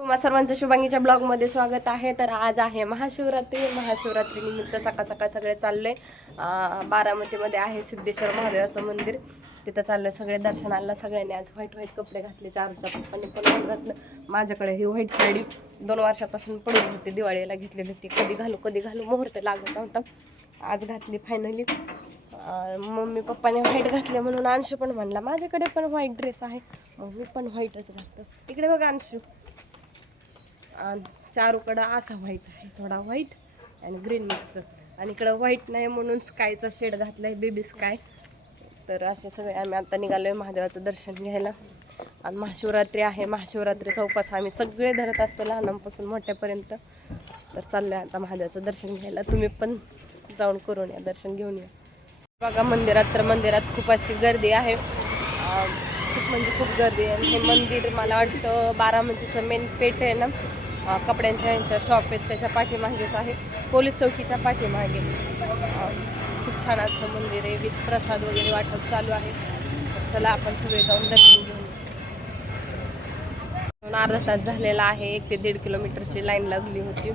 तुम्हा सर्वांचं शुभांगीच्या ब्लॉगमध्ये स्वागत आहे. तर आज आहे महाशिवरात्री. महाशिवरात्री निमित्त सकाळ सकाळ सगळे चालले. बारामतीमध्ये आहे सिद्धेश्वर महादेवाचं मंदिर. तिथं चाललोय सगळे दर्शनाला सगळ्यांनी आज व्हाईट व्हाईट कपडे घातले चारूच्या पप्पांनी पण घातलं. माझ्याकडे ही व्हाईट साडी दोन वर्षापासून पडून होती. दिवाळीला घेतलेली होती. कधी घालू कधी घालू मुहूर्त लागत नव्हता. आज घातली फायनली मम्मी पप्पाने व्हाईट घातले म्हणून अंशू पण म्हणला माझ्याकडे पण व्हाईट ड्रेस आहे. मग मी पण व्हाईटच घालतो इकडे बघा अंशू. चारूकडं असा व्हाईट आहे थोडा व्हाईट आणि ग्रीन मिक्स आणि इकडं व्हाईट नाही म्हणून स्कायचा शेड घातला आहे बेबी स्काय तर असे सगळे आम्ही आता निघालो आहे महादेवाचं दर्शन घ्यायला. आणि महाशिवरात्री आहे महाशिवरात्रीचा उपास आम्ही सगळे धरत असतो लहानांपासून मोठ्यापर्यंत. तर चाललो आहे आता महादेवाचं दर्शन घ्यायला. तुम्ही पण जाऊन करून या दर्शन घेऊन या. बघा मंदिरात तर मंदिरात खूप अशी गर्दी आहे. खूप म्हणजे खूप गर्दी आहे. हे मंदिर मला वाटतं बारामतीचं मेन पेठ आहे ना? कपड्यांच्या यांच्या शॉप आहेत त्याच्या पाठीमागेच आहे. पोलीस चौकीच्या पाठीमागे. खूप छान असं मंदिर आहे विथ प्रसाद वगैरे वाटप चालू आहे. चला आपण सगळे जाऊन दर्शन घेऊन. अर्धा तास झालेला आहे एक ते दीड किलोमीटरची लाईन लागली होती.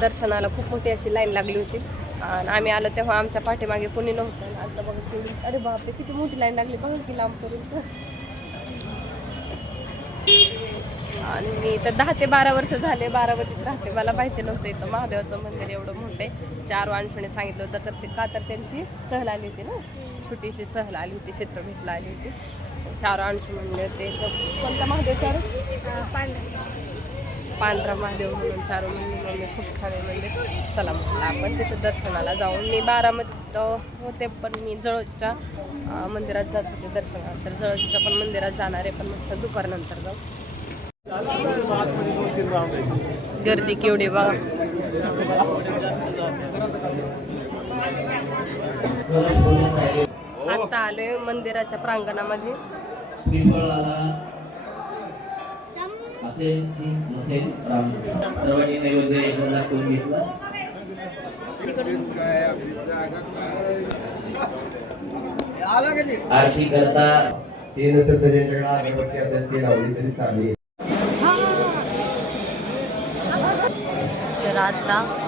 दर्शनाला खूप मोठी अशी लाईन लागली होती. आणि आम्ही आलो तेव्हा आमच्या पाठीमागे कोणी नव्हतं. आता बघा अरे बापरे किती मोठी लाईन लागली. बघा की लांब करून तर आणि मी तर दहा ते बारा वर्ष झाले बारावतीत राहते. मला माहिती नव्हतं इथं महादेवाचं मंदिर एवढं मोठं आहे. चार वाणफणे सांगितलं होतं तर ते का तर त्यांची सहल आली होती ना? छोटीशी सहल आली होती क्षेत्रभेटला आली होती. चार अंश म्हणले होते. तर कोणता महादेव चार? पांढरा महादेव म्हणून चारू मंदिर म्हणले खूप छान आहे मंदिर चला म्हटलं आपण तिथं दर्शनाला जाऊन मी बारामतीत होते पण मी जळोजच्या मंदिरात जात होते दर्शनाला. तर जळोजच्या पण मंदिरात जाणार आहे पण म्हटलं दुपारनंतर जाऊ. गर्दी केवढी बघा आता आलोय मंदिराच्या प्रांगणामध्ये. असेल सर्वांनी नैवेद्य घेतला आरती करता. ते नसेल तर ज्यांच्याकडे अगरबत्ती असेल ती लावली तरी चालेल. रात था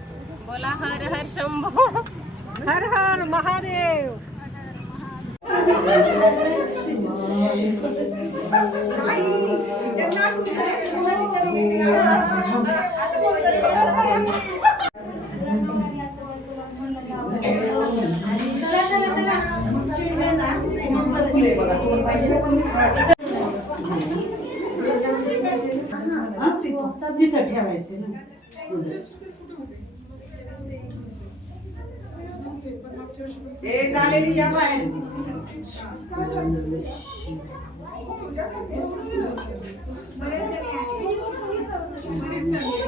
बोला हर हर शंभो हर हर महादेव तिथं ठेवायचे ना ए झालेली या बाहेर.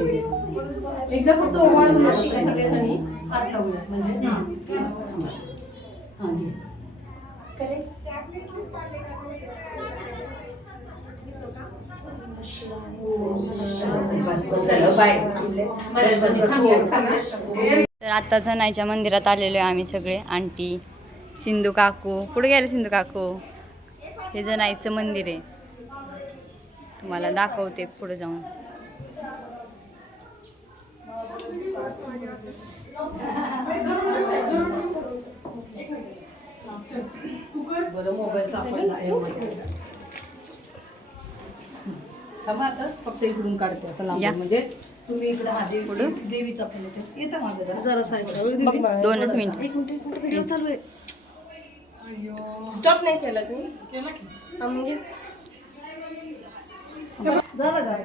एकदा फक्त ओवाळून द्या सगळ्यांनी हात लावूया म्हणजे हा घे तर आता जनाईच्या मंदिरात आलेलो आहे आम्ही सगळे आंटी सिंधू काकू. कुठे गेले सिंधू काकू? हे जनाईचं मंदिर आहे. तुम्हाला दाखवते पुढे जाऊन. फक्त इकडून काढते असं म्हणजे तुम्ही इकडे माझे पुढं? देवीचा पण येतो येतं माझं जरा. दोनच मिनिट. व्हिडिओ चालू आहे. स्टॉप नाही केला तुम्ही? हा, म्हणजे झालं का?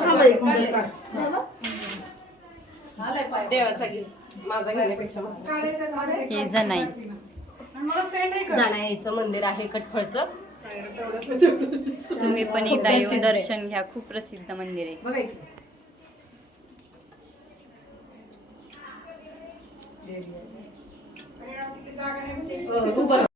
थांबा एक मिनिट काढ. झालं? देवाचा घे. माझा घेण्यापेक्षा माझा. हे जनाई जाण्याचं मंदिर आहे कटफळचं तुम्ही पण एकदा येऊन दर्शन घ्या खूप प्रसिद्ध मंदिर आहे. बघा इकडे.